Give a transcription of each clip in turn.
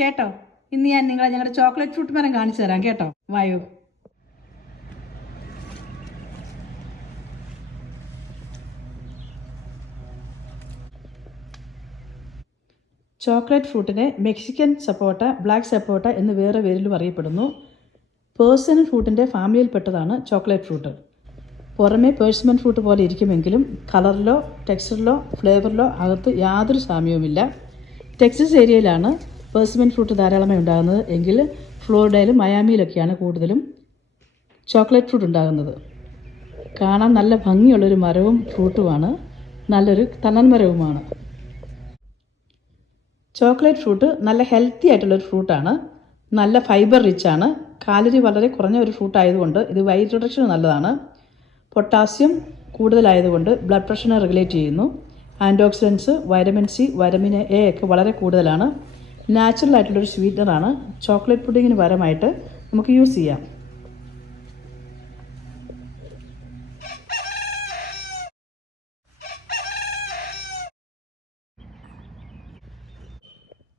കേട്ടോ, ഇന്ന് ഞാൻ നിങ്ങളെ ഞങ്ങളുടെ ചോക്ലേറ്റ് ഫ്രൂട്ട് മരം കാണിച്ചു തരാം. കേട്ടോ, വായു. ചോക്ലേറ്റ് ഫ്രൂട്ടിനെ മെക്സിക്കൻ സപ്പോട്ട, ബ്ലാക്ക് സപ്പോട്ട എന്ന് വേറെ പേരിലും അറിയപ്പെടുന്നു. പേഴ്സൺ ഫ്രൂട്ടിൻ്റെ ഫാമിലിയിൽപ്പെട്ടതാണ് ചോക്ലേറ്റ് ഫ്രൂട്ട്. പുറമേ പേഴ്സ്മൻ ഫ്രൂട്ട് പോലെ ഇരിക്കുമെങ്കിലും കളറിലോ ടെക്സ്ചറിലോ ഫ്ലേവറിലോ അകത്ത് യാതൊരു സാമ്യവുമില്ല. ടെക്സസ് ഏരിയയിലാണ് പേഴ്സ്മൻ ഫ്രൂട്ട് ധാരാളമായി ഉണ്ടാകുന്നത് എങ്കിൽ ഫ്ലോറിഡയിലും മയാമിയിലൊക്കെയാണ് കൂടുതലും ചോക്ലേറ്റ് ഫ്രൂട്ട് ഉണ്ടാകുന്നത്. കാണാൻ നല്ല ഭംഗിയുള്ളൊരു മരവും ഫ്രൂട്ടുമാണ്, നല്ലൊരു തണൽ മരവുമാണ്. ചോക്ലേറ്റ് ഫ്രൂട്ട് നല്ല ഹെൽത്തി ആയിട്ടുള്ളൊരു ഫ്രൂട്ടാണ്. നല്ല ഫൈബർ റിച്ചാണ്. കാലറി വളരെ കുറഞ്ഞ ഒരു ഫ്രൂട്ട് ആയതുകൊണ്ട് ഇത് വയറ്റ് റിഡക്ഷന് നല്ലതാണ്. പൊട്ടാസ്യം കൂടുതലായതുകൊണ്ട് ബ്ലഡ് പ്രഷറിനെ റെഗുലേറ്റ് ചെയ്യുന്നു. Antioxidants, vitamin C, vitamin A ഒക്കെ വളരെ കൂടുതലാണ്. നാച്ചുറൽ ആയിട്ടുള്ളൊരു സ്വീറ്റ്നറാണ്. ചോക്ലേറ്റ് പുഡിങ്ങിന് പകരമായിട്ട് നമുക്ക് യൂസ് ചെയ്യാം.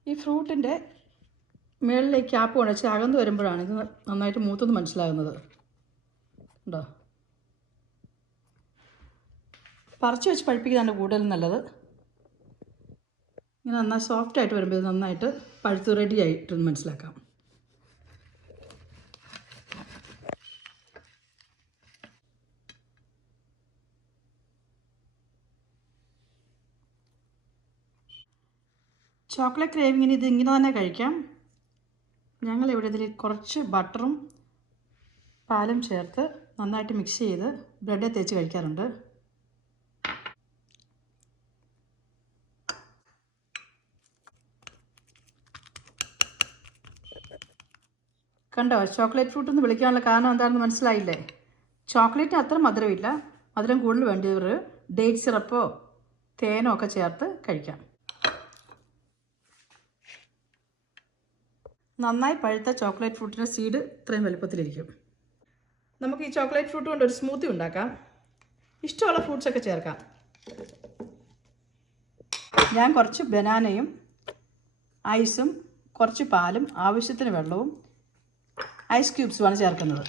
ഈ ഫ്രൂട്ടിൻ്റെ മുകളിലേക്ക് ക്യാപ്പ് കൊണ്ടുവച്ച് അകന്ന് വരുമ്പോഴാണ് ഇത് നന്നായിട്ട് മൂത്തെന്ന് മനസ്സിലാകുന്നത്. ഉണ്ടോ? പറിച്ച് വെച്ച് പഴുപ്പിക്കുന്നതാണ് കൂടുതലും നല്ലത്. ഇങ്ങനെ നന്നായി സോഫ്റ്റായിട്ട് വരുമ്പോൾ ഇത് നന്നായിട്ട് പഴുത്ത് റെഡി ആയിട്ടെന്ന് മനസ്സിലാക്കാം. ചോക്ലേറ്റ് ക്രേവിങ്ങിന് ഇത് ഇങ്ങനെ തന്നെ കഴിക്കാം. ഞങ്ങളിവിടെ ഇതിൽ കുറച്ച് ബട്ടറും പാലും ചേർത്ത് നന്നായിട്ട് മിക്സ് ചെയ്ത് ബ്രെഡിൽ തേച്ച് കഴിക്കാറുണ്ട്. കണ്ടോ, ചോക്ലേറ്റ് ഫ്രൂട്ട് എന്ന് വിളിക്കാനുള്ള കാരണം എന്താണെന്ന് മനസ്സിലായില്ലേ? ചോക്ലേറ്റ് അത്ര മധുരമില്ല. മധുരം കൂടുതൽ വേണ്ടിയവർ ഡേറ്റ് സിറപ്പോ തേനോ ഒക്കെ ചേർത്ത് കഴിക്കാം. നന്നായി പഴുത്ത ചോക്ലേറ്റ് ഫ്രൂട്ടിൻ്റെ സീഡ് ഇത്രയും വലുപ്പത്തിലിരിക്കും. നമുക്ക് ഈ ചോക്ലേറ്റ് ഫ്രൂട്ട് കൊണ്ട് ഒരു സ്മൂത്തി ഉണ്ടാക്കാം. ഇഷ്ടമുള്ള ഫ്രൂട്ട്സൊക്കെ ചേർക്കാം. ഞാൻ കുറച്ച് ബനാനയും ഐസും കുറച്ച് പാലും ആവശ്യത്തിന് വെള്ളവും ഐസ് ക്യൂബ്സുമാണ് ചേർക്കുന്നത്.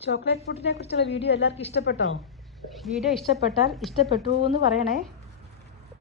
ചോക്ലേറ്റ് ഫ്രൂട്ടിനെ കുറിച്ചുള്ള വീഡിയോ എല്ലാവർക്കും ഇഷ്ടപ്പെട്ടോ? വീഡിയോ ഇഷ്ടപ്പെട്ടാൽ ഇഷ്ടപ്പെട്ടു എന്ന് പറയണേ.